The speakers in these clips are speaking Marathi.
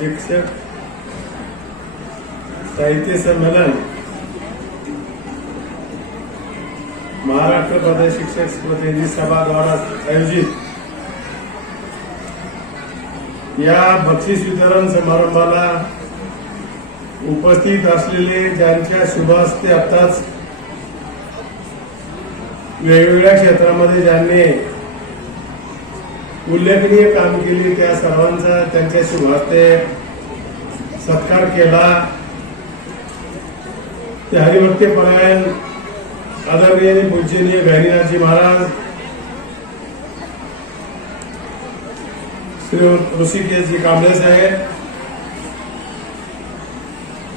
शिक्षक साहित्य संमेलन महाराष्ट्र प्रदेश शिक्षक प्रतिनिधी सभा द्वारा आयोजित या बक्षीस वितरण समारंभाला उपस्थित असलेले ज्यांच्या शुभ हस्ते आताच वेगवेगळ्या क्षेत्रामध्ये ज्यांनी उल्लेखनीय काम केली त्या सर्वांचा त्यांच्या शुभ हस्ते सत्कार केला. ते हरिभक्ते परायण आदरणीय पूजनीय गहिनीनाथजी महाराज. श्री ऋषिकेशजी कांबळे साहेब.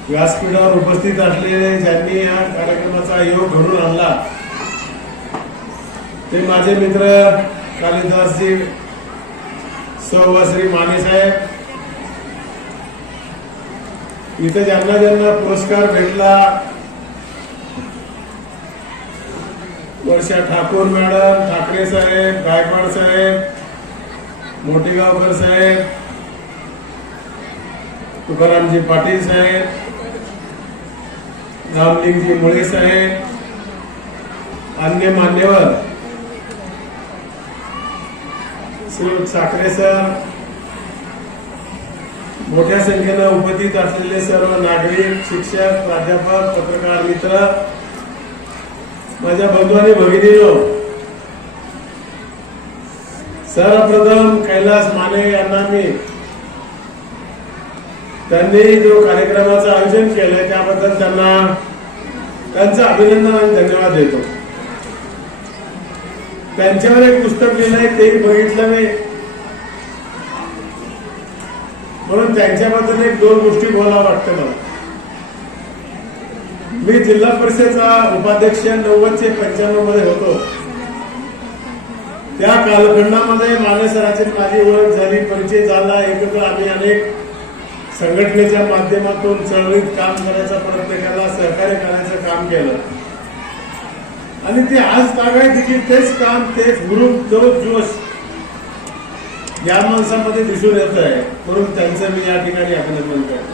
व्यासपीठावर उपस्थित असलेले ज्यांनी या कार्यक्रमाचा योग घडून आणला ते माझे मित्र कालिदासजी सहवाश्री माने साहेब. इथं ज्यांना ज्यांना पुरस्कार भेटला वर्षा ठाकूर मॅडम ठाकरे साहेब गायकवाड साहेब मोठेगावकर साहेब तुकारामजी पाटील साहेब रामलिंगजी मुळे साहेब अन्य मान्यवर श्री साखरे सर मोठ्या संख्येनं उपस्थित असलेले सर्व नागरिक शिक्षक प्राध्यापक पत्रकार मित्र माझ्या बंधू आणि भगिनीनो सर्वप्रथम कैलास माने यांना मी त्यांनी जो कार्यक्रमाचं आयोजन केलंय त्याबद्दल त्यांना त्यांचं अभिनंदन आणि धन्यवाद देतो. त्यांच्यावर एक पुस्तक लिहिलंय तेही बघितलं मी म्हणून त्यांच्याबद्दल एक दोन गोष्टी बोलावं वाटतं मला. मी जिल्हा परिषदचा उपाध्यक्ष नव्वदचे पंच्याण्णवमध्ये होतो. त्या कालखंडामध्ये माने माझी ओळख झाली परिचय झाला. एकत्र आम्ही अनेक संघटनेच्या माध्यमातून चळवळीत काम करायचा प्रयत्न केला सहकार्य करायचं काम केलं. आणि ते आज तागाय देखील तेच काम तेच हुरूप तोच जोश या माणसामध्ये दिसून येत आहे. म्हणून त्यांचं मी या ठिकाणी अभिनंदन करतो.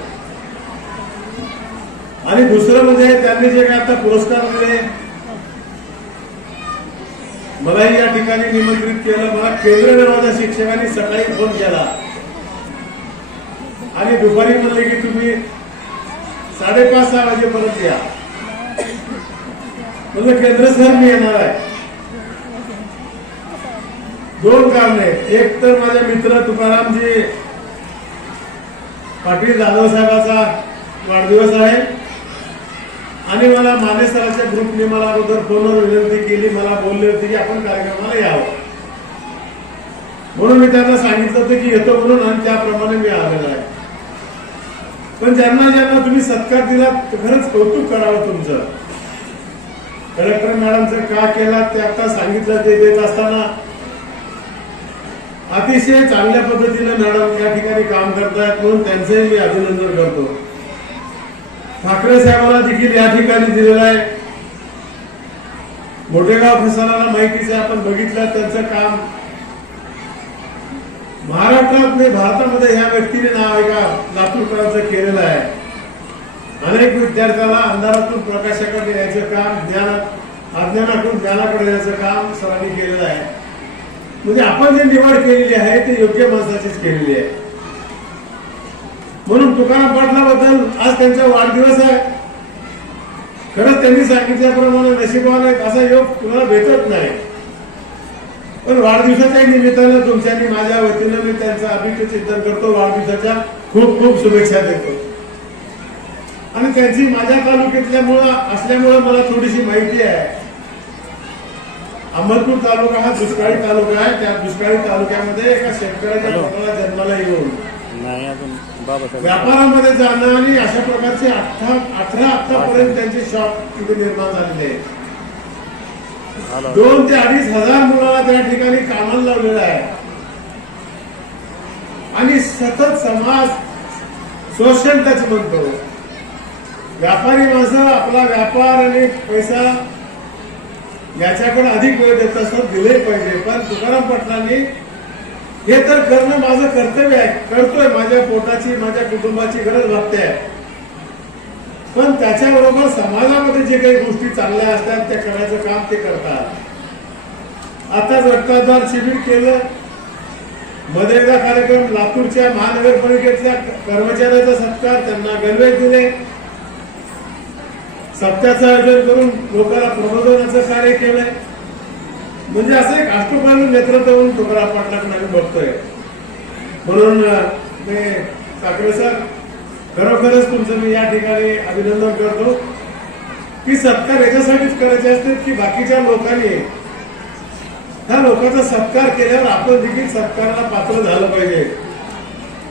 आणि दुसरं म्हणजे त्यांनी जे काय आता पुरस्कार दिले मलाही या ठिकाणी निमंत्रित केलं. मला केंद्र नावाच्या शिक्षकांनी सकाळी फोन केला. आणि दुपारी म्हणले की तुम्ही साडेपाच सहा वाजेपर्यंत या. म्हणजे केंद्र सर मी येणार आहे. दोन कारणे एक तर माझे मित्र तुकारामजी पाटील जाधव साहेबाचा वाढदिवस आहे. आणि मला माने सरांच्या ग्रुपने मला अगोदर फोनवर विनंती केली मला बोलले होते की आपण कार्यक्रमाला यावं. म्हणून मी त्यांना सांगितलं होतं की येतो म्हणून आणि त्याप्रमाणे मी आलेलो आहे. पण ज्यांना ज्यांना तुम्ही सत्कार दिला खरंच कौतुक करावं तुमचं. कलेक्टर मॅडमचं का केला ते आता सांगितलं ते देत असताना अतिशय चांगल्या पद्धतीने मॅडम या ठिकाणी काम करतायत म्हणून त्यांचंही मी अभिनंदन करतो. ठाकरे साहेबांना देखील या ठिकाणी दिलेलं आहे. मोठेगाव फसाला माहितीच आहे, आपण बघितलं त्यांचं काम. महाराष्ट्रात नाही भारतामध्ये ह्या व्यक्तीने नाव एका लातूरकरांचं केलेलं आहे. अनेक विद्यार्थ्याला अंधारातून प्रकाशाकडे यायचं काम ज्ञान अज्ञानातून ज्ञानाकडे यायचं काम सरांनी केलेलं आहे. म्हणजे आपण जी निवड केलेली आहे ती योग्य माणसाचीच केलेली आहे. म्हणून तुकाराम पाटलाबद्दल आज त्यांचा वाढदिवस आहे. खरंच त्यांनी सांगितल्याप्रमाणे नशिबाने असा योग तुम्हाला भेटत नाही. पण वाढदिवसाच्या निमित्तानं तुमच्यानी माझ्या वतीनं मी त्यांचं अभिष्ट चिंतन करतो. वाढदिवसाच्या खूप खूप शुभेच्छा देतो. आणि त्यांची माझ्या तालुक्यातल्यामुळं असल्यामुळं मला थोडीशी माहिती आहे. अहमदपूर तालुका हा दुष्काळी तालुका आहे. त्या दुष्काळी तालुक्यामध्ये एका शेतकऱ्याच्या पोटाला जन्माला येऊन व्यापारामध्ये जाणं आणि अशा प्रकारचे अठरा अठरा आतापर्यंत त्यांचे शॉप तिथे निर्माण झालेले दोन ते अडीच हजार मुलाला त्या ठिकाणी कामाला लावलेलं आहे. आणि सतत समाज सोशल टच म्हणतो व्यापारी माणसं आपला व्यापार आणि पैसा याच्याकडे अधिक वेळ देत असतात दिले पाहिजे. पण तुकाराम पाटलांनी हे तर करणं माझं कर्तव्य आहे. कळतोय माझ्या पोटाची माझ्या कुटुंबाची गरज भागते. आहे पण त्याच्याबरोबर समाजामध्ये जे काही गोष्टी चांगल्या असतात त्या करायचं काम ते करतात. आता रक्तदान शिबिर केलं. मदरेचा कार्यक्रम लातूरच्या महानगरपालिकेतल्या कर्मचाऱ्याचा सत्कार त्यांना गणवेश दिले. सत्याचं आयोजन करून लोकांना प्रबोधनाचं कार्य केलंय. म्हणजे असं एक अष्टपैलू नेतृत्व म्हणून तुकाराम पाटलाकडे आम्ही बघतोय. म्हणून ते मी साखरे सर खरोखरच तुमचं मी या ठिकाणी अभिनंदन करतो. की सत्कार याच्यासाठीच करायचे असते की बाकीच्या लोकांनी? त्या लोकांचा सत्कार केल्यावर आपण देखील सत्काराला पात्र झालं पाहिजे.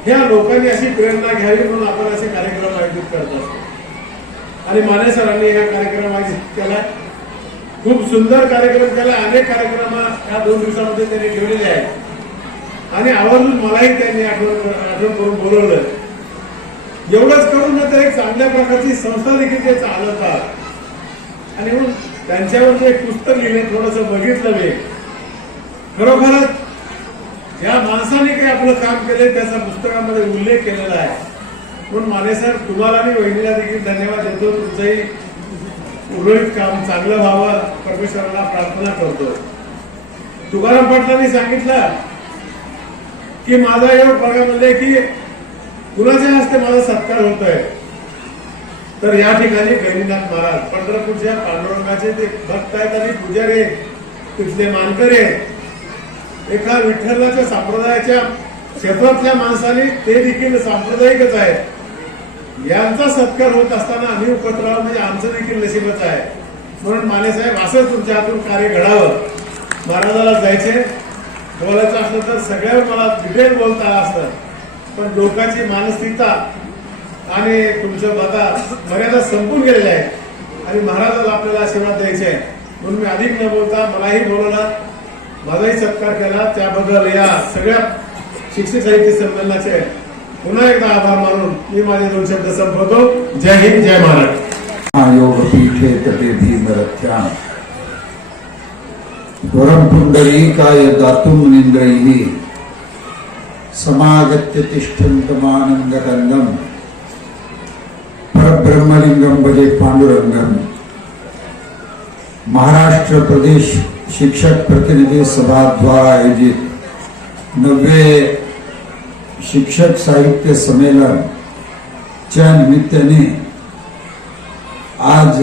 ह्या लोकांनी अशी प्रेरणा घ्यावी म्हणून आपण असे कार्यक्रम आयोजित करत असतो. आणि माने सरांनी या कार्यक्रम आयोजित केलाय खूप सुंदर कार्यक्रम केला. अनेक कार्यक्रम या दोन दिवसामध्ये त्यांनी ठेवलेले आहेत. आणि आवर्जून मलाही त्यांनी आठवण आठवण करून बोलवलं. एवढंच करून ना तर एक चांगल्या प्रकारची संस्था देखील ते चालवतात आणि म्हणून त्यांच्यावर एक पुस्तक लिहिले थोडस बघितलं मी. खरोखरच या माणसाने काही आपलं काम केलंय त्याचा पुस्तकामध्ये उल्लेख केलेला आहे. म्हणून माने सर तुम्हाला मी वहिनीला देखील धन्यवाद देतो. तुमचंही उर्वरित काम चांगलं व्हावं. परमेश्वराला प्रार्थना करतो. तुकाराम पाटलांनी सांगितलं की माझा योग बघा की कुणाच्या हस्ते माझा सत्कार होत आहे तर या ठिकाणी गैरीनाथ महाराज पंढरपूरच्या पांडुरंगाचे ते भक्त आहेत आणि पुजारी तिथले मानकरी एका विठ्ठलाच्या संप्रदायाच्या क्षेत्रातल्या माणसाने ते देखील सांप्रदायिकच आहेत. यांचा सत्कार होत असताना आम्ही उपद्रव म्हणजे आमचं देखील नशीबच आहे. म्हणून मानेसाहेब असंच तुमच्या हातून कार्य घडावं. महाराजाला जायचे. बोलायचं असलं तर सगळ्यावर मला डिटेल बोलता असतं. पण लोकांची मानसिकता आणि तुमचं बघा मर्यादा संपून गेलेल्या आहेत. आणि महाराजाला आपल्याला आशीर्वाद द्यायचे आहे म्हणून मी अधिक न बोलता मलाही बोलवलं. माझाही सत्कार केला. त्याबद्दल या सगळ्या शिक्षक साहित्य संमेलनाचे पुन्हा एकदा आभार मानून मी माझे दोन शब्द संपवतो. जय हिंद, जय महाराष्ट्र योगपीठे तटे भीमरथ्याम् वरं पुण्डरीकाय दातुं मुनीन्द्रैः समागत्य महाराष्ट्र प्रदेश शिक्षक प्रतिनिधि सभा द्वारा आयोजित नववे शिक्षक साहित्य संमेलन च्या निमित्ताने आज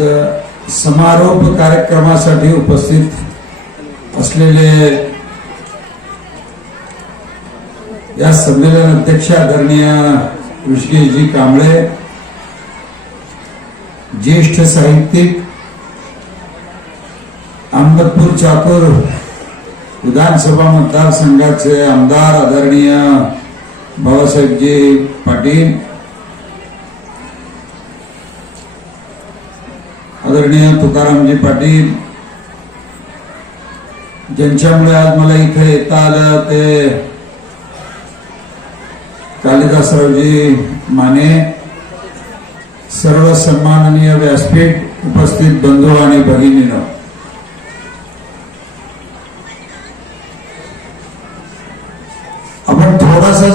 समारोप कार्यक्रमासाठी उपस्थित असलेले या संमेलन अध्यक्ष आदरणीय ऋषिकेशजी कांबळे ज्येष्ठ साहित्यिक अहमदपूर चाकूर विधानसभा मतदारसंघाचे आमदार आदरणीय बाबासाहेबजी पाटील आदरणीय तुकारामजी पाटील ज्यांच्यामुळे आज मला इथे येता आलं ते कालिदासरावजी माने सर्व सन्माननीय व्यासपीठ उपस्थित बंधू आणि भगिनीनं.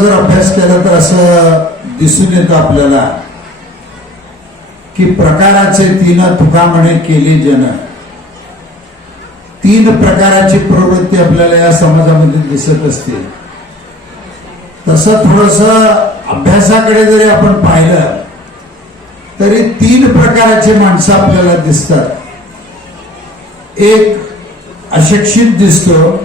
जर अभ्यास केला तर असं दिसून येतं आपल्याला की प्रकाराचे तीन तुका म्हणे केली जन. तीन प्रकाराची प्रवृत्ती आपल्याला या समाजामध्ये दिसत असते. तसं थोडस अभ्यासाकडे जरी आपण पाहिलं तरी तीन प्रकाराची माणसं आपल्याला दिसतात. एक अशिक्षित दिसतो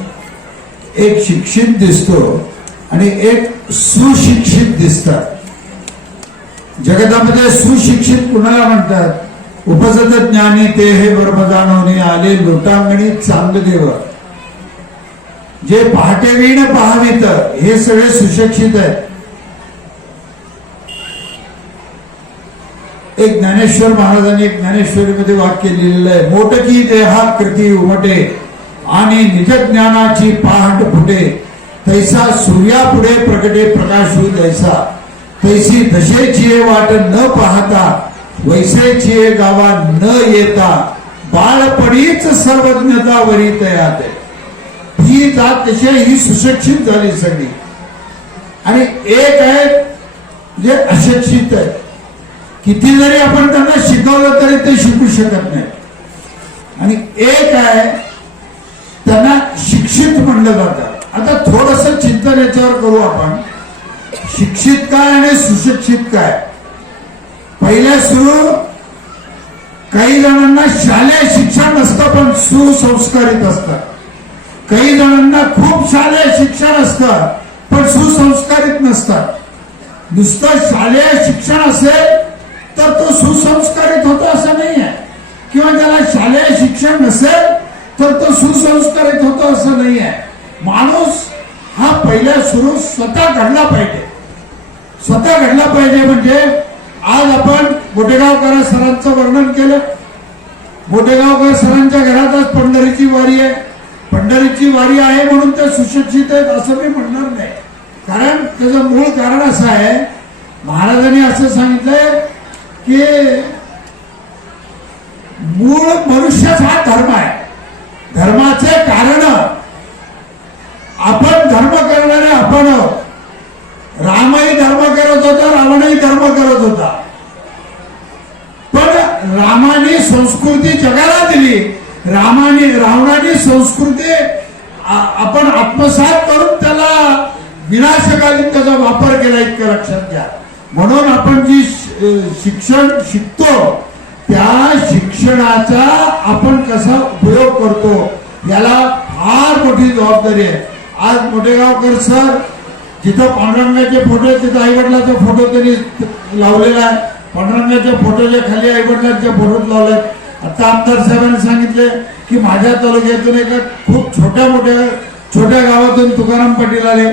एक शिक्षित दिसतो आणि एक सुशिक्षित दिसतात. जगतामध्ये सुशिक्षित कुणाला म्हणतात? उपजत ज्ञानी ते हे बरोबर जाणवणे आले लोटांगणी चांगले देव जे पहाटे विण पाहावीत हे सगळे सुशिक्षित आहेत. एक ज्ञानेश्वर महाराजांनी एक ज्ञानेश्वरीमध्ये वाक्य लिहिलेलं आहे मोटकी देहा कृती उमटे आणि निज ज्ञानाची पहाट फुटे. तैसा सूर्यापुढे प्रगटे प्रकाशू तैसा तैसी दशेची वाट न पाहता वैसेची गावा न येता बाळपणीच सर्वज्ञता वरी तयात ही जात तशी ही सुशिक्षित झाली सगळी. आणि एक आहे जे अशिक्षित आहे. किती जरी आपण त्यांना शिकवलं तरी ते शिकू शकत नाही. आणि एक आहे त्यांना शिक्षित म्हणलं जातं. आता थोडस चिंतन याच्यावर करू आपण. शिक्षित काय आणि सुशिक्षित काय? पहिल्या सुरू काही जणांना शालेय शिक्षण नसतं पण सुसंस्कारित असतं. काही जणांना खूप शालेय शिक्षण असतं पण सुसंस्कारित नसतात नुसतं शालेय शिक्षण असेल तर तो सुसंस्कारित होतो असं नाही आहे किंवा ज्याला शालेय शिक्षण नसेल तर तो सुसंस्कारित होतो असं नाही आहे माणूस हा पहिला सुरू स्वतः घडला पाहिजे. स्वतः घडला पाहिजे म्हणजे आज आपण गोटेगावकर सरांचं वर्णन केलं. गोटेगावकर सरांच्या घरात आज पंढरीची वारी आहे. पंढरीची वारी आहे म्हणून ते सुशिक्षित आहेत असं मी म्हणणार नाही. कारण त्याचं मूळ कारण असं आहे महाराजांनी असं सांगितलंय की मूळ मनुष्यच हा धर्म आहे. धर्माचे कारण आपण धर्म करणारे आपण. रामही धर्म करत होता रावणही धर्म करत होता. पण रामाने संस्कृती जगाला दिली. रामाने रावणाने संस्कृती आपण आत्मसात करून त्याला विनाशकालीन त्याचा वापर केला इतकं लक्षात घ्या. म्हणून आपण जी शिक्षण शिकतो त्या शिक्षणाचा आपण कसा उपयोग करतो याला फार मोठी जबाबदारी आहे. आज मोठेगावकर सर जिथं पांडुरंगाचे फोटो आहेत तिथं आईवडिलाचा फोटो त्यांनी लावलेला आहे. पांडुरंगाच्या फोटोच्या खाली आईवडिलांच्या फोटो लावले आता आमदार साहेबांनी सांगितले की माझ्या तालुक्यातून एका खूप छोट्या मोठ्या छोट्या गावातून तुकाराम पाटील आले.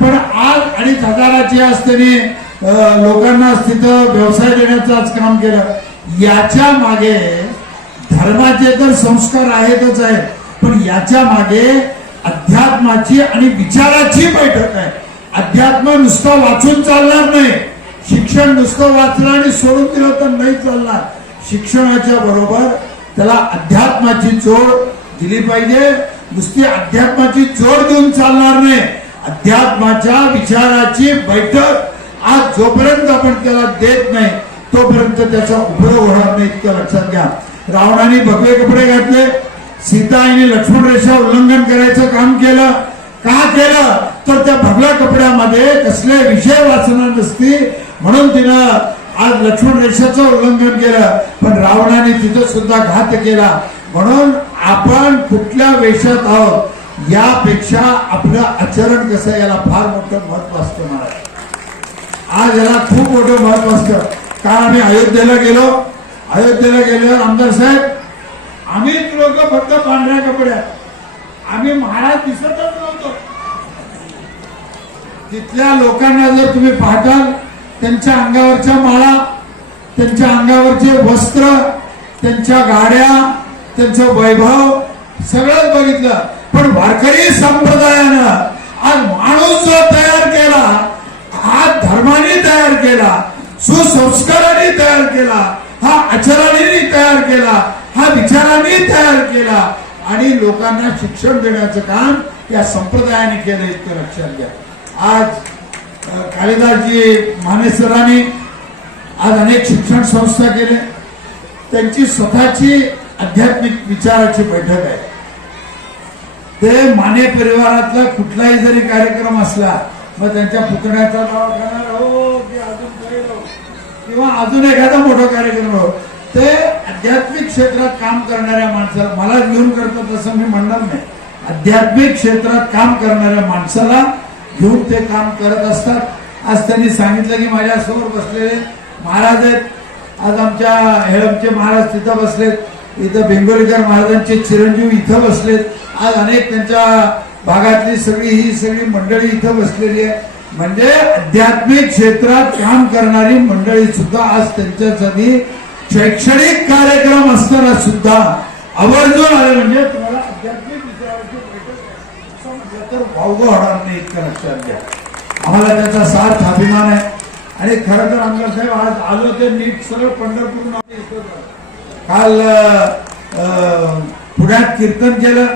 पण आज आणि हजाराची आज त्यांनी लोकांना तिथं व्यवसाय देण्याचं आज काम केलं. याच्या मागे धर्माचे तर संस्कार आहेतच आहेत. पण याच्या मागे अध्यात्माची आणि विचाराची बैठक आहे. अध्यात्म नुसतं वाचून चालणार नाही. शिक्षण नुसतं वाचलं आणि सोडून दिलं तर नाही चालणार. शिक्षणाच्या बरोबर त्याला अध्यात्माची जोड दिली पाहिजे. नुसती अध्यात्माची जोड देऊन चालणार नाही. अध्यात्माच्या विचाराची बैठक आज जोपर्यंत आपण त्याला देत नाही तोपर्यंत त्याचा उपयोग होणार नाही इतकं लक्षात घ्या. रावणाने भगवे कपडे घातले. सीता लक्ष्मण रेषा उल्लंघन करायचं काम केलं. का केलं? तर त्या भगल्या कपड्यामध्ये कसले विषय वाचणार नसती. म्हणून तिनं आज लक्ष्मण रेषाचं उल्लंघन केलं. पण रावणाने तिथं सुद्धा घात केला. म्हणून आपण कुठल्या वेशात आहोत यापेक्षा आपलं आचरण कसं आहे याला फार मोठं महत्त्व असतं मला आज याला खूप मोठं महत्त्व असतं. काल आम्ही अयोध्येला गेलो. अयोध्येला गेल्यावर आमदार साहेब आम्हीच लोक फक्त पांढऱ्या कपड्यात. आम्ही महाराज दिसतच नव्हतो. तिथल्या लोकांना जर तुम्ही पाहताल त्यांच्या अंगावरच्या माळा त्यांच्या अंगावरचे वस्त्र त्यांच्या गाड्या त्यांचं वैभव सगळंच बघितलं. पण वारकरी संप्रदायानं आज माणूस जो तयार केला हा धर्माने तयार केला सुसंस्काराने तयार केला हा आचरणाने तयार केला हा विचाराने तयार केला. आणि लोकांना शिक्षण देण्याचं काम या संप्रदायाने केलं इतकं लक्षात घ्या. आज कालिदासजी मानेसरांनी आज अनेक शिक्षण संस्था केले त्यांची स्वतःची आध्यात्मिक विचाराची बैठक आहे. ते माने परिवारातला कुठलाही जरी कार्यक्रम असला मग त्यांच्या पुतण्याचा नाव करणार हो की अजून किंवा अजून एखादा मोठा कार्यक्रम ते आध्यात्मिक क्षेत्रात काम करणाऱ्या माणसाला मला घेऊन करतो तसं मी म्हणणार नाही. आध्यात्मिक क्षेत्रात काम करणाऱ्या माणसाला घेऊन ते काम करत असतात. आज त्यांनी सांगितलं की माझ्यासमोर बसलेले महाराज आहेत. आज आमच्या हेळमचे महाराज तिथं बसलेत. इथं बेंगोलीकर महाराजांचे चिरंजीव इथं बसलेत. आज अनेक त्यांच्या भागातली सगळी ही सगळी मंडळी इथं बसलेली आहे. म्हणजे आध्यात्मिक क्षेत्रात काम करणारी मंडळी सुद्धा आज त्यांच्यासाठी शैक्षणिक कार्यक्रम असताना सुद्धा आवर्जून आले म्हणजे तुम्हाला आध्यात्मिक विषयावरची बैठक म्हटलं म्हणजे तर वावगं होणार नाही इतकं लक्षात घ्या. आम्हाला त्याचा सार्थ अभिमान आहे. आणि खरं तर आमदार साहेब आज आलो ते नीट सरळ पंढरपूर काल अं, पुण्यात कीर्तन केलं.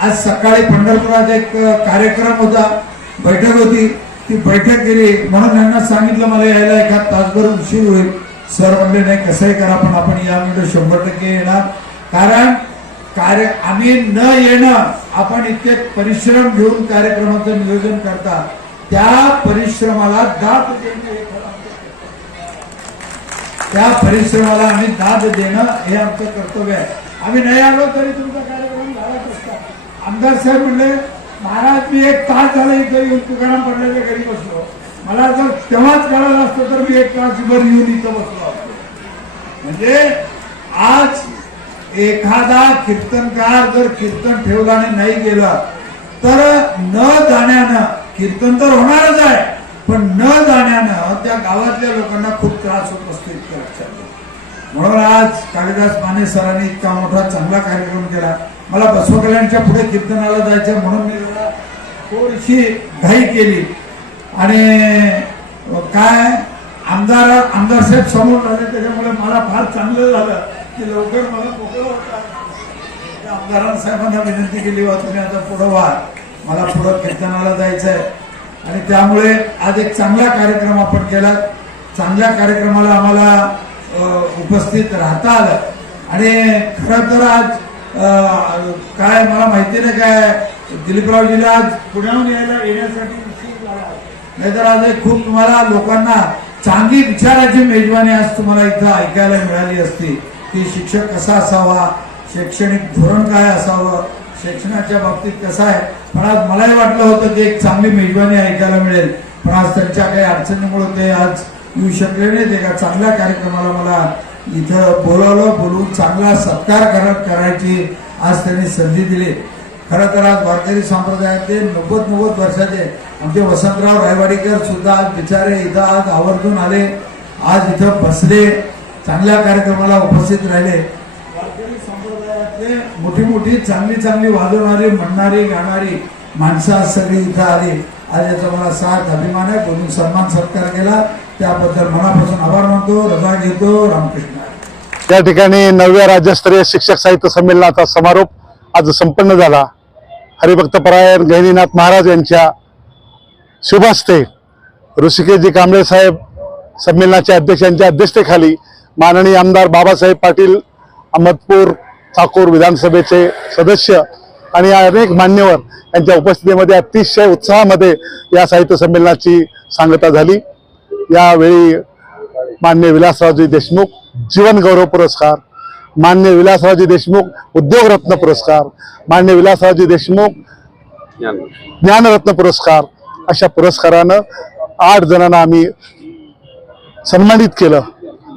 आज सकाळी पंढरपुरात एक कार्यक्रम होता. बैठक होती. ती बैठक केली. म्हणून यांना सांगितलं मला यायला एखाद तासभर उशीर होईल. सर म्हणले नाही कसंही करा पण आपण या मिनिटं शंभर टक्के येणार. कारण कार्य आम्ही न येणं आपण इतके परिश्रम घेऊन कार्यक्रमाचं नियोजन करता त्या परिश्रमाला दाद देणं हे त्या परिश्रमाला आम्ही दाद देणं हे आमचं कर्तव्य आहे. आम्ही नाही आलो तरी तुमचा कार्यक्रम झालाच असता. आमदार साहेब म्हणले महाराज मी एक तास झाला इथं येऊन तुकाराम पडल्याच्या घरी बसतो मला जर तेव्हाच कळालं असतं तर मी एक तासभर येऊन इथं बसलो असतो. म्हणजे आज एखादा कीर्तनकार जर कीर्तन ठेवला आणि नाही गेला तर न जाण्यानं कीर्तन तर होणारच आहे पण न जाण्यानं त्या गावातल्या लोकांना खूप त्रास होत असतो इतकं लक्षात म्हणून आज कालिदास माने सरांनी इतका मोठा चांगला कार्यक्रम केला. मला बसव कल्याणच्या पुढे कीर्तनाला जायचं म्हणून मी जरा थोडीशी घाई केली. आणि काय? आमदार आमदार साहेब समोर झाले त्याच्यामुळे मला फार चांगलं झालं की लवकर मला मोकळं होता. त्या आमदारां साहेबांना विनंती केली वा तुम्ही आता पुढं व्हा. मला पुढं कीर्तनाला जायचं आहे आणि त्यामुळे आज एक चांगला कार्यक्रम आपण केला. चांगल्या कार्यक्रमाला आम्हाला उपस्थित राहता आलं. आणि खरं तर आज काय मला माहिती नाही काय दिलीपरावजीला आज पुण्याहून यायला येण्यासाठी नाहीतर आज खूप तुम्हाला लोकांना चांगली विचाराची मेजवानी आज तुम्हाला इथं ऐकायला मिळाली असती. की शिक्षक कसा असावा? शैक्षणिक धोरण काय असावं? शिक्षणाच्या बाबतीत कसं आहे? पण आज मलाही वाटलं होतं की एक चांगली मेजवानी ऐकायला मिळेल. पण आज त्यांच्या काही अडचणीमुळे ते आज येऊ शकले नाहीत. एका चांगल्या कार्यक्रमाला मला इथं बोलावलं बोलवून चांगला सत्कार करत करायची आज त्यांनी संधी दिली. खरं तर आज वारकरी संप्रदायातले नव्वद नव्वद वर्षाचे आमचे वसंतराव रायवाडीकर सुद्धा आज बिचारे इथं आज आवर्जून आले. आज इथं बसले. चांगल्या कार्यक्रमाला उपस्थित राहिले. वारकरी संप्रदायातले मोठी मोठी चांगली चांगली वाजवणारी म्हणणारी गाणारी माणसं आज सगळी इथं आली. आज याचा मला साथ अभिमान आहे. बोलून सन्मान सत्कार केला. त्याबद्दल मनापासून आभार मानतो. रजा घेतो. रामकृष्ण. या ठिकाणी नवव्या राज्यस्तरीय शिक्षक साहित्य संमेलनाचा समारोप आज संपन्न झाला. हरिभक्तपरायण गहिनीनाथ महाराज यांच्या शुभास्ते. ऋषिकेशजी कांबळे साहेब संमेलनाच्या अध्यक्षांच्या अध्यक्षतेखाली माननीय आमदार बाबासाहेब पाटील अहमदपूर ठाकूर विधानसभेचे सदस्य आणि अनेक मान्यवर यांच्या उपस्थितीमध्ये अतिशय उत्साहामध्ये या साहित्य संमेलनाची सांगता झाली. यावेळी मान्य विलासरावजी देशमुख जीवन गौरव पुरस्कार मान्य विलासरावजी देशमुख उद्योगरत्न पुरस्कार. मान्य विलासरावजी देशमुख ज्ञानरत्न पुरस्कार. अशा पुरस्कारानं आठ जणांना आम्ही सन्मानित केलं.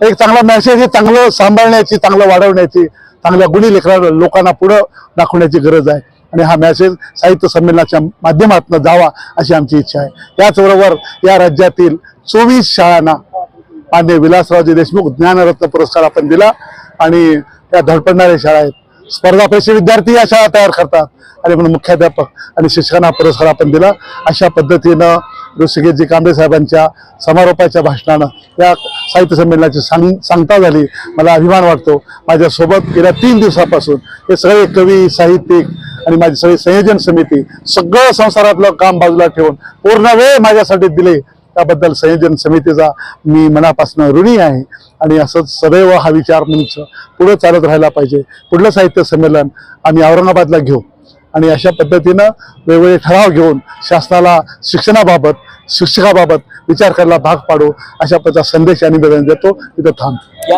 एक चांगला मॅसेज हे चांगलं सांभाळण्याची चांगलं वाढवण्याची चांगल्या गुणी लेकरा लोकांना पुढं दाखवण्याची गरज आहे. आणि हा मॅसेज साहित्य संमेलनाच्या माध्यमातून जावा अशी आमची इच्छा आहे. त्याचबरोबर या राज्यातील चोवीस शाळांना मान्य विलासरावजी देशमुख ज्ञानरत्न पुरस्कार आपण दिला आणि त्या धडपडणाऱ्या शाळा आहेत. स्पर्धा परीक्षे विद्यार्थी या शाळा तयार करतात. आणि म्हणून मुख्याध्यापक आणि शिक्षकांना पुरस्कार आपण दिला. अशा पद्धतीनं ऋषिकेशजी कांबळे साहेबांच्या समारोपाच्या भाषणानं या साहित्य संमेलनाची सांग सांगता झाली. मला अभिमान वाटतो माझ्यासोबत गेल्या तीन दिवसापासून हे सगळे कवी साहित्यिक आणि माझी सगळी संयोजन समिती सगळं संसारातलं काम बाजूला ठेवून पूर्ण वेळ माझ्यासाठी दिले. त्याबद्दल संयोजन समितीचा मी मनापासून ऋणी आहे. आणि असंच सदैव हा विचार मंच पुढे चालत राहायला पाहिजे. पुढलं साहित्य संमेलन आम्ही औरंगाबादला घेऊ. आणि अशा पद्धतीनं वेगवेगळे ठराव घेऊन शासनाला शिक्षणाबाबत शिक्षकाबाबत विचार करायला भाग पाडू अशा पद्धतीचा संदेश या निवेदन देतो. तिथं थांबतो